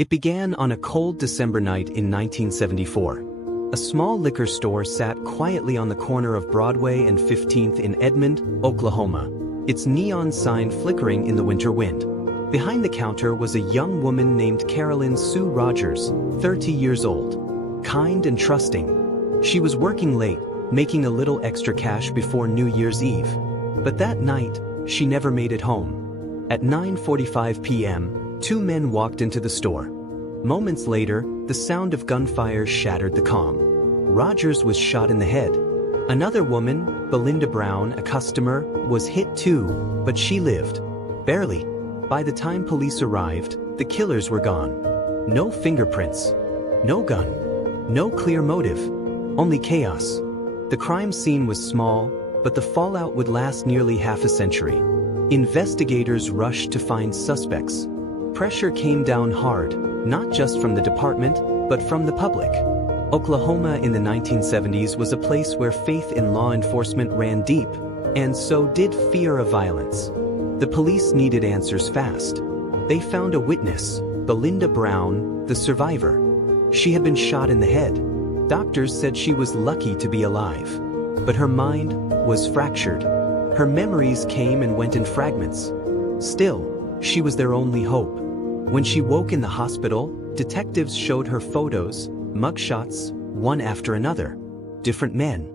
It began on a cold December night in 1974. A small liquor store sat quietly on the corner of Broadway and 15th in Edmond, Oklahoma, its neon sign flickering in the winter wind. Behind the counter was a young woman named Carolyn Sue Rogers, 30 years old. Kind and trusting. She was working late, making a little extra cash before New Year's Eve. But that night, she never made it home. At 9:45 p.m., two men walked into the store. Moments later, the sound of gunfire shattered the calm. Rogers was shot in the head. Another woman, Belinda Brown, a customer, was hit too, but she lived. Barely. By the time police arrived, the killers were gone. No fingerprints. No gun. No clear motive. Only chaos. The crime scene was small, but the fallout would last nearly half a century. Investigators rushed to find suspects. Pressure came down hard, not just from the department, but from the public. Oklahoma in the 1970s was a place where faith in law enforcement ran deep, and so did fear of violence. The police needed answers fast. They found a witness, Belinda Brown, the survivor. She had been shot in the head. Doctors said she was lucky to be alive. But her mind was fractured. Her memories came and went in fragments. Still, she was their only hope. When she woke in the hospital, detectives showed her photos, mugshots, one after another. Different men.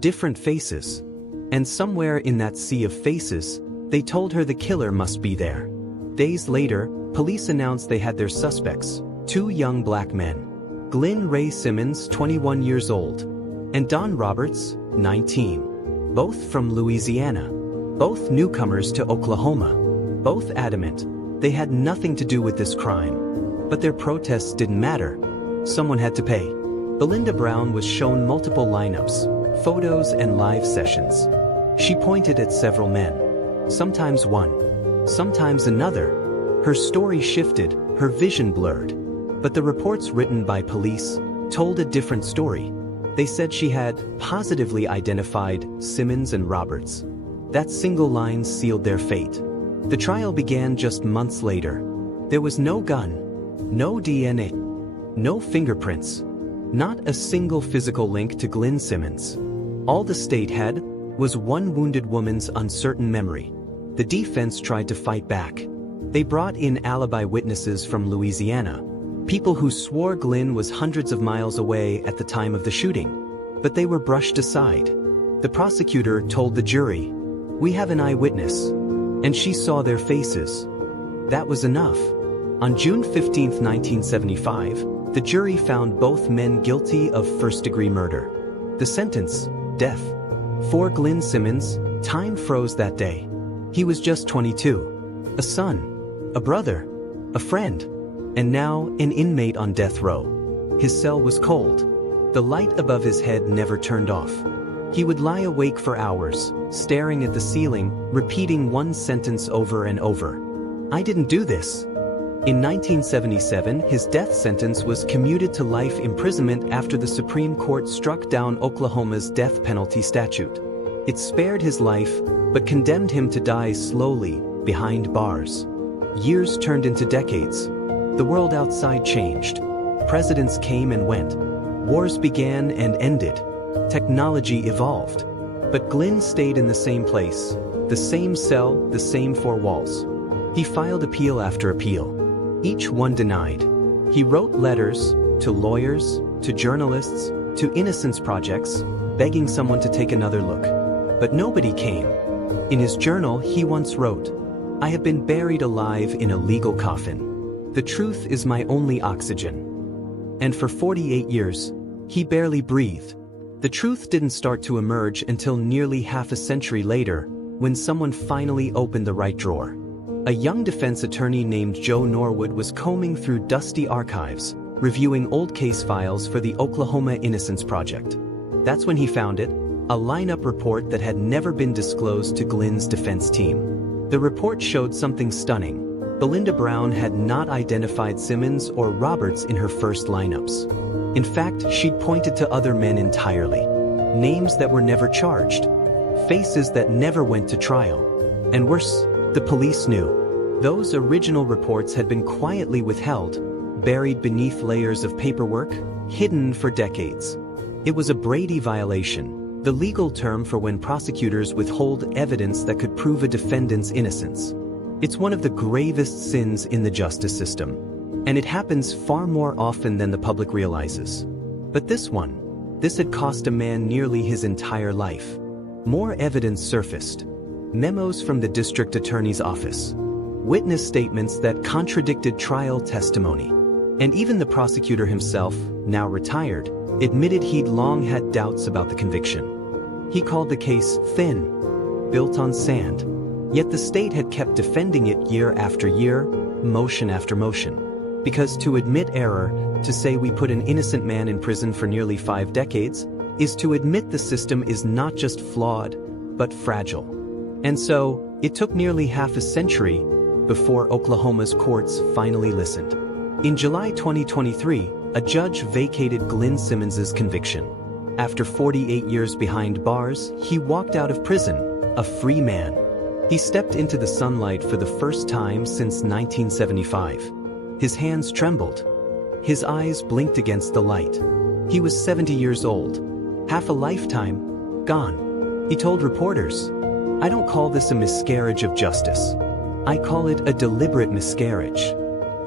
Different faces. And somewhere in that sea of faces, they told her the killer must be there. Days later, police announced they had their suspects, two young black men. Glynn Simmons, 21 years old, and Don Roberts, 19. Both from Louisiana. Both newcomers to Oklahoma. Both adamant they had nothing to do with this crime. But their protests didn't matter. Someone had to pay. Belinda Brown was shown multiple lineups, photos and live sessions. She pointed at several men. Sometimes one. Sometimes another. Her story shifted, her vision blurred. But the reports written by police told a different story. They said she had positively identified Simmons and Roberts. That single line sealed their fate. The trial began just months later. There was no gun, no DNA, no fingerprints, not a single physical link to Glynn Simmons. All the state had was one wounded woman's uncertain memory. The defense tried to fight back. They brought in alibi witnesses from Louisiana, people who swore Glynn was hundreds of miles away at the time of the shooting. But they were brushed aside. The prosecutor told the jury, "We have an eyewitness, and she saw their faces." That was enough. On June 15, 1975, the jury found both men guilty of first-degree murder. The sentence, death. For Glynn Simmons, time froze that day. He was just 22. A son, a brother, a friend, and now an inmate on death row. His cell was cold. The light above his head never turned off. He would lie awake for hours, staring at the ceiling, repeating one sentence over and over. "I didn't do this." In 1977, his death sentence was commuted to life imprisonment after the Supreme Court struck down Oklahoma's death penalty statute. It spared his life, but condemned him to die slowly, behind bars. Years turned into decades. The world outside changed. Presidents came and went. Wars began and ended. Technology evolved. But Glynn stayed in the same place, the same cell, the same four walls. He filed appeal after appeal. Each one denied. He wrote letters to lawyers, to journalists, to innocence projects, begging someone to take another look. But nobody came. In his journal, he once wrote, "I have been buried alive in a legal coffin. The truth is my only oxygen." And for 48 years, he barely breathed. The truth didn't start to emerge until nearly half a century later, when someone finally opened the right drawer. A young defense attorney named Joe Norwood was combing through dusty archives, reviewing old case files for the Oklahoma Innocence Project. That's when he found it, a lineup report that had never been disclosed to Glynn's defense team. The report showed something stunning. Belinda Brown had not identified Simmons or Roberts in her first lineups. In fact, she'd pointed to other men entirely. Names that were never charged. Faces that never went to trial. And worse, the police knew. Those original reports had been quietly withheld, buried beneath layers of paperwork, hidden for decades. It was a Brady violation, the legal term for when prosecutors withhold evidence that could prove a defendant's innocence. It's one of the gravest sins in the justice system, and it happens far more often than the public realizes. But this had cost a man nearly his entire life. More evidence surfaced. Memos from the district attorney's office. Witness statements that contradicted trial testimony. And even the prosecutor himself, now retired, admitted he'd long had doubts about the conviction. He called the case thin, built on sand. Yet the state had kept defending it year after year, motion after motion. Because to admit error, to say we put an innocent man in prison for nearly 5 decades, is to admit the system is not just flawed, but fragile. And so, it took nearly half a century before Oklahoma's courts finally listened. In July 2023, a judge vacated Glynn Simmons' conviction. After 48 years behind bars, he walked out of prison, a free man. He stepped into the sunlight for the first time since 1975. His hands trembled. His eyes blinked against the light. He was 70 years old. Half a lifetime, gone. He told reporters, "I don't call this a miscarriage of justice. I call it a deliberate miscarriage."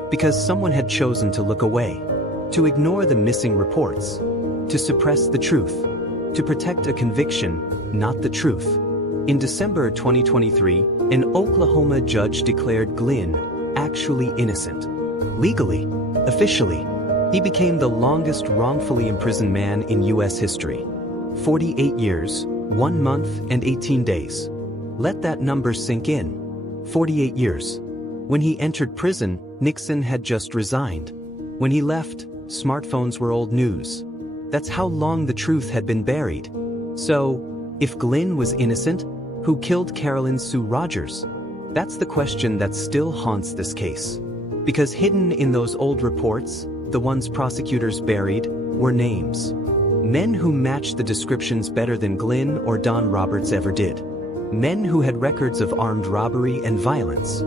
Because someone had chosen to look away, to ignore the missing reports, to suppress the truth, to protect a conviction, not the truth. In December 2023, an Oklahoma judge declared Glynn actually innocent. Legally, officially, he became the longest wrongfully imprisoned man in U.S. history. 48 years, 1 month and 18 days. Let that number sink in. 48 years. When he entered prison, Nixon had just resigned. When he left, smartphones were old news. That's how long the truth had been buried. So, if Glynn was innocent, who killed Carolyn Sue Rogers? That's the question that still haunts this case. Because hidden in those old reports, the ones prosecutors buried, were names. Men who matched the descriptions better than Glynn or Don Roberts ever did. Men who had records of armed robbery and violence.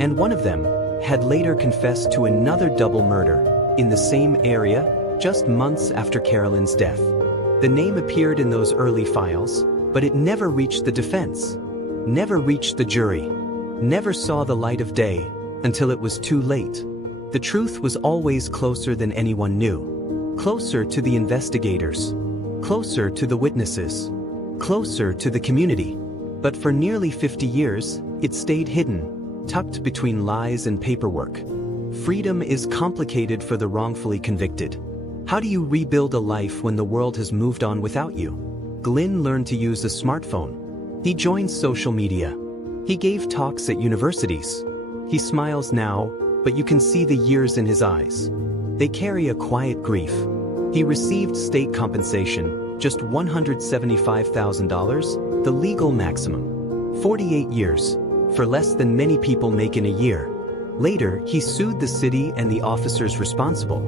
And one of them had later confessed to another double murder in the same area just months after Carolyn's death. The name appeared in those early files, but it never reached the defense, never reached the jury, never saw the light of day until it was too late. The truth was always closer than anyone knew. Closer to the investigators, closer to the witnesses, closer to the community. But for nearly 50 years, it stayed hidden, tucked between lies and paperwork. Freedom is complicated for the wrongfully convicted. How do you rebuild a life when the world has moved on without you? Glynn learned to use a smartphone. He joined social media. He gave talks at universities. He smiles now, but you can see the years in his eyes. They carry a quiet grief. He received state compensation, just $175,000, the legal maximum. 48 years, for less than many people make in a year. Later, he sued the city and the officers responsible.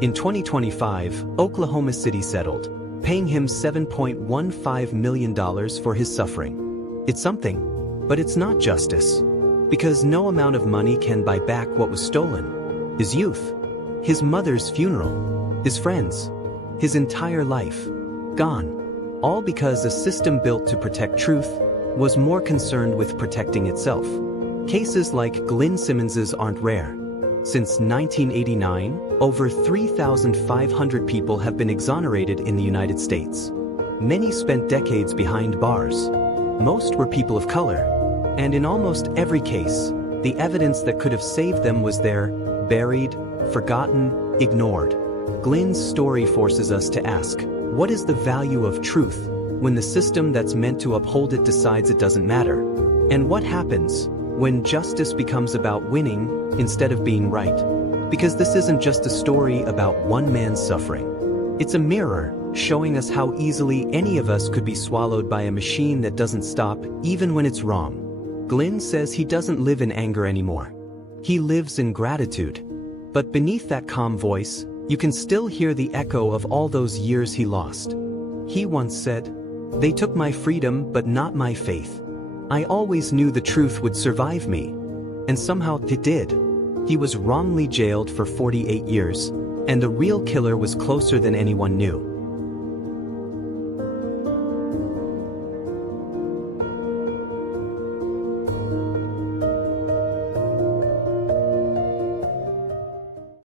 In 2025, Oklahoma City settled, paying him $7.15 million for his suffering. It's something, but it's not justice. Because no amount of money can buy back what was stolen. His youth, his mother's funeral, his friends, his entire life, gone. All because a system built to protect truth was more concerned with protecting itself. Cases like Glynn Simmons's aren't rare. Since 1989, over 3,500 people have been exonerated in the United States. Many spent decades behind bars. Most were people of color. And in almost every case, the evidence that could have saved them was there, buried, forgotten, ignored. Glynn's story forces us to ask, what is the value of truth when the system that's meant to uphold it decides it doesn't matter? And what happens when justice becomes about winning instead of being right? Because this isn't just a story about one man's suffering. It's a mirror showing us how easily any of us could be swallowed by a machine that doesn't stop even when it's wrong. Glynn says he doesn't live in anger anymore. He lives in gratitude. But beneath that calm voice, you can still hear the echo of all those years he lost. He once said, "They took my freedom but not my faith. I always knew the truth would survive me. And somehow it did. He was wrongly jailed for 48 years, and the real killer was closer than anyone knew.